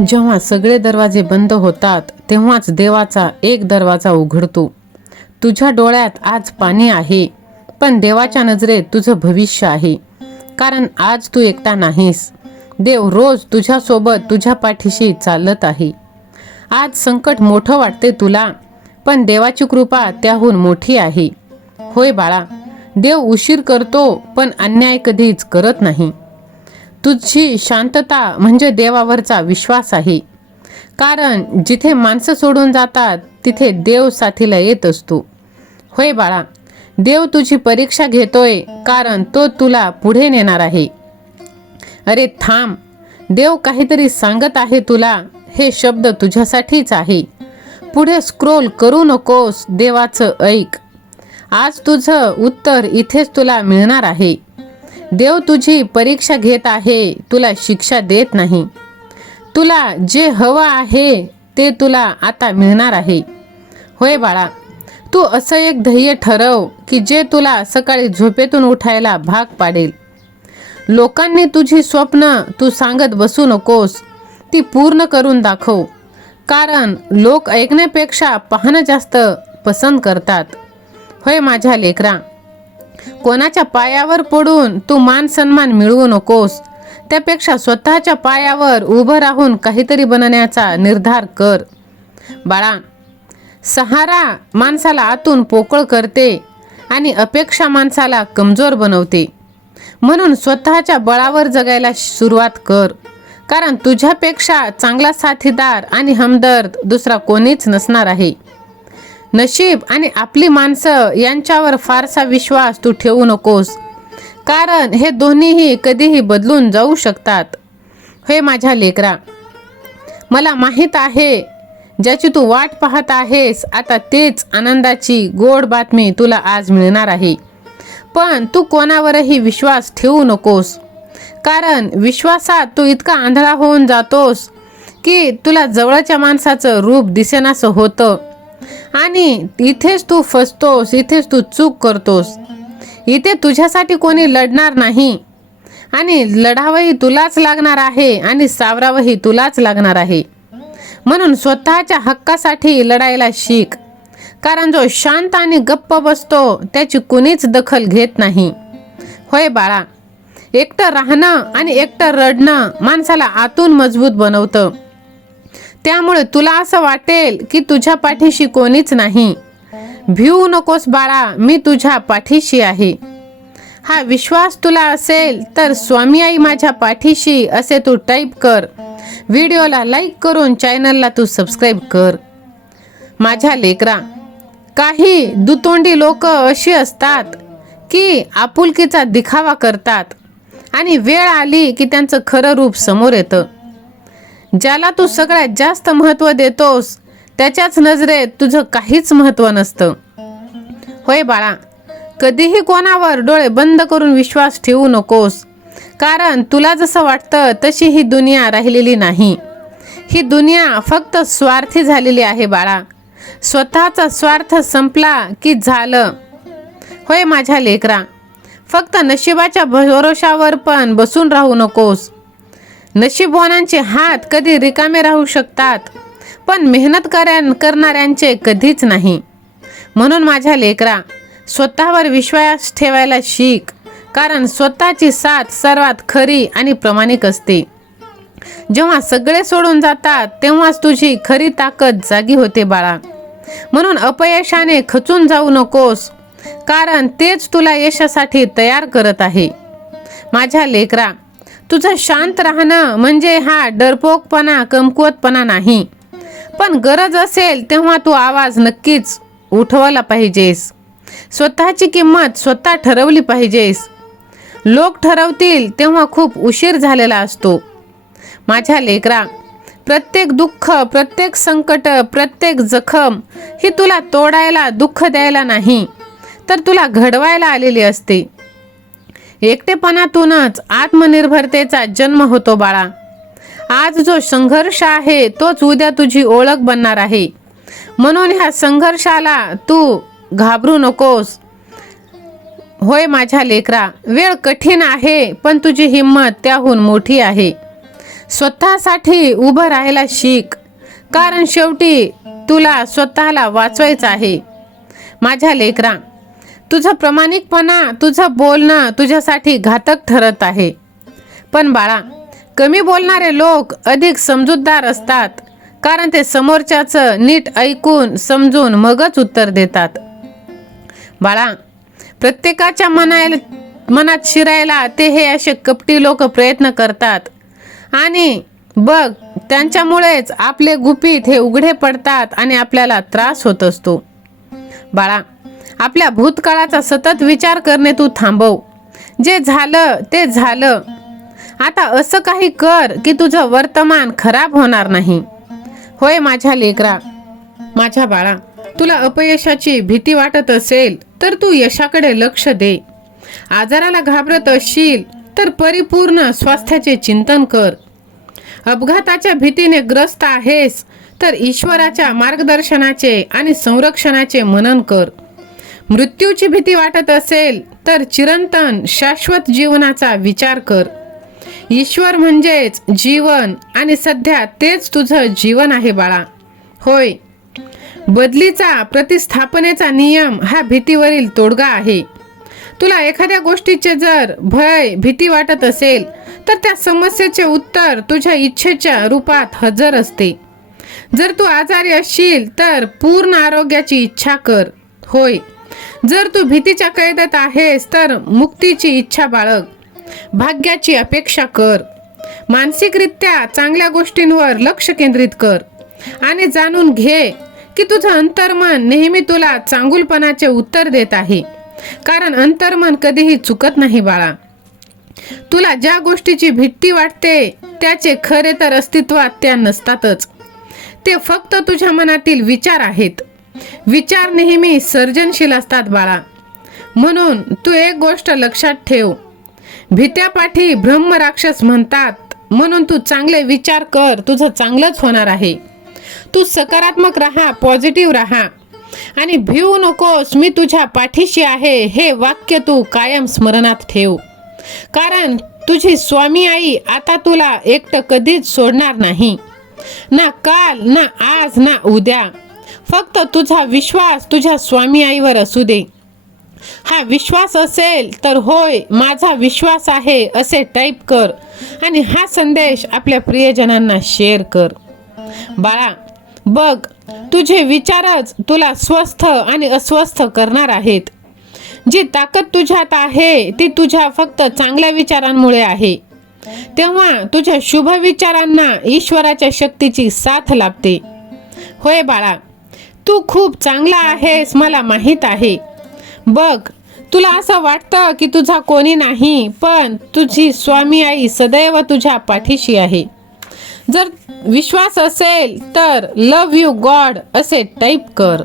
जेव्हा सगळे दरवाजे बंद होतात तेव्हाच देवाचा एक दरवाजा उघडतो. तुझ्या डोळ्यात आज पाणी आहे, पण देवाच्या नजरेत तुझं भविष्य आहे. कारण आज तू एकटा नाहीस. देव रोज तुझ्यासोबत तुझ्या पाठीशी चालत आहे. आज संकट मोठं वाटते तुला, पण देवाची कृपा त्याहून मोठी आहे. होय बाळा, देव उशीर करतो पण अन्याय कधीच करत नाही. तुझी शांतता म्हणजे देवावरचा विश्वास आहे. कारण जिथे माणसं सोडून जातात तिथे देव साथीला येत असतो. होय बाळा, देव तुझी परीक्षा घेतोय, कारण तो तुला पुढे नेणार आहे. अरे थांब, देव काहीतरी सांगत आहे तुला. हे शब्द तुझ्यासाठीच आहे. पुढे स्क्रोल करू नकोस, देवाचं ऐक. आज तुझं उत्तर इथेच तुला मिळणार आहे. देव तुझी परीक्षा घेत आहे, तुला शिक्षा देत नाही. तुला जे हवं आहे ते तुला आता मिळणार आहे. होय बाळा, तू असं एक ध्येय ठरव की जे तुला सकाळी झोपेतून उठायला भाग पाडेल. लोकांनी तुझी स्वप्न तू सांगत बसू नकोस, ती पूर्ण करून दाखव. कारण लोक ऐकण्यापेक्षा पाहणं जास्त पसंत करतात. होय माझ्या लेकरा, कोणाच्या पायावर पडून तू मान सन्मान मिळवू नकोस. त्यापेक्षा स्वतःच्या पायावर उभं राहून काहीतरी बनण्याचा निर्धार कर. बाळा, सहारा माणसाला आतून पोकळ करते आणि अपेक्षा माणसाला कमजोर बनवते. म्हणून स्वतःच्या बळावर जगायला सुरुवात कर. कारण तुझ्यापेक्षा चांगला साथीदार आणि हमदर्द दुसरा कोणीच नसणार आहे. नशीब आणि आपली माणसं यांच्यावर फारसा विश्वास तू ठेवू नकोस. कारण हे दोन्हीही कधीही बदलून जाऊ शकतात. हे माझ्या लेकरा, मला माहीत आहे ज्याची तू वाट पाहत आहेस, आता तेच आनंदाची गोड बातमी तुला आज मिळणार आहे. पण तू कोणावरही विश्वास ठेवू नकोस. कारण विश्वासात तू इतका आंधळा होऊन जातोस की तुला जवळच्या माणसाचं रूप दिसेनासं होतं. आणि इथेच तू फसतोस, इथेच तू चूक करतोस. इथे तुझ्यासाठी कोणी लढणार नाही आणि लढावही तुलाच लागणार आहे आणि सावरावही तुलाच लागणार आहे. म्हणून स्वतःच्या हक्कासाठी लढायला शिक. कारण जो शांत आणि गप्प बसतो त्याची कुणीच दखल घेत नाही. होय बाळा, एकटं राहणं आणि एकटं रडणं माणसाला आतून मजबूत बनवतं. त्यामुळे तुला असं वाटेल की तुझ्या पाठीशी कोणीच नाही. भिवू नकोस बाळा, मी तुझ्या पाठीशी आहे. हा विश्वास तुला असेल तर स्वामी आई माझ्या पाठीशी असे तू टाईप कर. व्हिडिओला लाईक करून चॅनलला तू सबस्क्राईब कर. माझ्या लेकरा, काही दुतोंडी लोक अशी असतात की आपुलकीचा दिखावा करतात आणि वेळ आली की त्यांचं खरं रूप समोर येतं. ज्याला तू सगळ्यात जास्त महत्त्व देतोस त्याच्याच नजरेत तुझं काहीच महत्त्व नसतं. होय बाळा, कधीही कोणावर डोळे बंद करून विश्वास ठेवू नकोस. कारण तुला जसं वाटतं तशी ही दुनिया राहिलेली नाही. ही दुनिया फक्त स्वार्थी झालेली आहे बाळा. स्वतःचा स्वार्थ संपला की झालं. होय माझ्या लेकरा, फक्त नशिबाच्या भरोशावर पण बसून राहू नकोस. नशीबवानांचे हात कधी रिकामे राहू शकतात, पण मेहनत करणाऱ्यांचे कधीच नाही. म्हणून माझ्या लेकरा, स्वतःवर विश्वास ठेवायला शिक. कारण स्वतःची साथ सर्वात खरी आणि प्रामाणिक असते. जेव्हा सगळे सोडून जातात तेव्हाच तुझी खरी ताकद जागी होते बाळा. म्हणून अपयशाने खचून जाऊ नकोस, कारण तेच तुला यशासाठी तयार करत आहे. माझ्या लेकरा, तुझं शांत राहणं म्हणजे हा डरपोकपणा, कमकुवतपणा नाही. पण गरज असेल तेव्हा तू आवाज नक्कीच उठवला पाहिजेस. स्वतःची किंमत स्वतः ठरवली पाहिजेस. लोक ठरवतील तेव्हा खूप उशीर झालेला असतो. माझ्या लेकरा, प्रत्येक दुःख, प्रत्येक संकट, प्रत्येक जखम ही तुला तोडायला, दुःख द्यायला नाही, तर तुला घडवायला आलेली असते. एकटेपणातूनच आत्मनिर्भरतेचा जन्म होतो बाळा. आज जो संघर्ष आहे तोच उद्या तुझी ओळख बनणार आहे. म्हणून ह्या संघर्षाला तू घाबरू नकोस. होय माझ्या लेकरा, वेळ कठीण आहे पण तुझी हिंमत त्याहून मोठी आहे. स्वतःसाठी उभं राहायला शिक, कारण शेवटी तुला स्वतःला वाचवायचं आहे. माझ्या लेकरा, तुझा प्रामाणिकपणा, तुझं बोलणं तुझ्यासाठी घातक ठरत आहे. पण बाळा, कमी बोलणारे लोक अधिक समजूतदार असतात, कारण ते समोरच्याचं नीट ऐकून समजून मगच उत्तर देतात. बाळा, प्रत्येकाच्या मनात शिरायला ते हे असे कपटी लोक प्रयत्न करतात आणि बघ, त्यांच्यामुळेच आपले गुपित हे उघडे पडतात आणि आपल्याला त्रास होत असतो. बाळा, आपल्या भूतकाळाचा सतत विचार करणे तू थांबव. जे झालं ते झालं. आता असं काही कर की तुझं वर्तमान खराब होणार नाही. होय माझ्या लेकरा, माझ्या बाळा, तुला अपयशाची भीती वाटत असेल तर तू यशाकडे लक्ष दे. आजाराला घाबरत असशील तर परिपूर्ण स्वास्थ्याचे चिंतन कर. अपघाताच्या भीतीने ग्रस्त आहेस तर ईश्वराच्या मार्गदर्शनाचे आणि संरक्षणाचे मनन कर. मृत्यूची भीती वाटत असेल तर चिरंतन शाश्वत जीवनाचा विचार कर. ईश्वर म्हणजेच जीवन आणि सध्या तेच तुझं जीवन आहे बाळा. होय, बदलीचा प्रतिस्थापनेचा नियम हा भीतीवरील तोडगा आहे. तुला एखाद्या गोष्टीचे जर भीती वाटत असेल तर त्या समस्येचे उत्तर तुझ्या इच्छेच्या रूपात हजर असते. जर तू आजारी असशील तर पूर्ण आरोग्याची इच्छा कर. होय, जर तू भीतीच्या कैदेत आहेस तर मुक्तीची इच्छा बाळग. भाग्याची अपेक्षा कर. मानसिकरित्या चांगल्या गोष्टींवर लक्ष केंद्रित कर आणि जाणून घे की तुझं अंतर्मन नेहमी तुला चांगुलपणाचे उत्तर देत आहे, कारण अंतर्मन कधीही चुकत नाही बाळा. तुला ज्या गोष्टीची भीती वाटते त्याचे खरे तर अस्तित्वात त्या नसतातच. ते फक्त तुझ्या मनातील विचार आहेत. विचार नेहमी सर्जनशील असतात बाळा. म्हणून तू एक गोष्ट लक्षात ठेव, भीत्यापाठी ब्रह्मराक्षस म्हणतात. म्हणून तू चांगले विचार कर, तुझं चांगलंच होणार आहे. तू सकारात्मक राहा, पॉझिटिव्ह राहा आणि भिवू नकोस, मी तुझ्या पाठीशी आहे हे वाक्य तू कायम स्मरणात ठेव. कारण तुझी स्वामी आई आता तुला एकटं कधीच सोडणार नाही. ना काल, ना आज, ना उद्या. फक्त तुझा विश्वास तुझ्या स्वामी आईवर असू दे. हा विश्वास असेल तर होय माझा विश्वास आहे असे टाईप कर आणि हा संदेश आपल्या प्रियजनांना शेअर कर. बाळा, बघ, तुझे विचारच तुला स्वस्थ आणि अस्वस्थ करणार आहेत. जी ताकद तुझ्यात आहे ती तुझ्या फक्त चांगल्या विचारांमुळे आहे. तेव्हा तुझ्या शुभ विचारांना ईश्वराच्या शक्तीची साथ लाभते. होय बाळा, तू खूप चांगला आहेस, मला माहीत आहे. बघ, तुला असं वाटतं की तुझा कोणी नाही, पण तुझी स्वामी आई सदैव तुझ्या पाठीशी आहे. जर विश्वास असेल तर लव यू गॉड असे टाईप कर.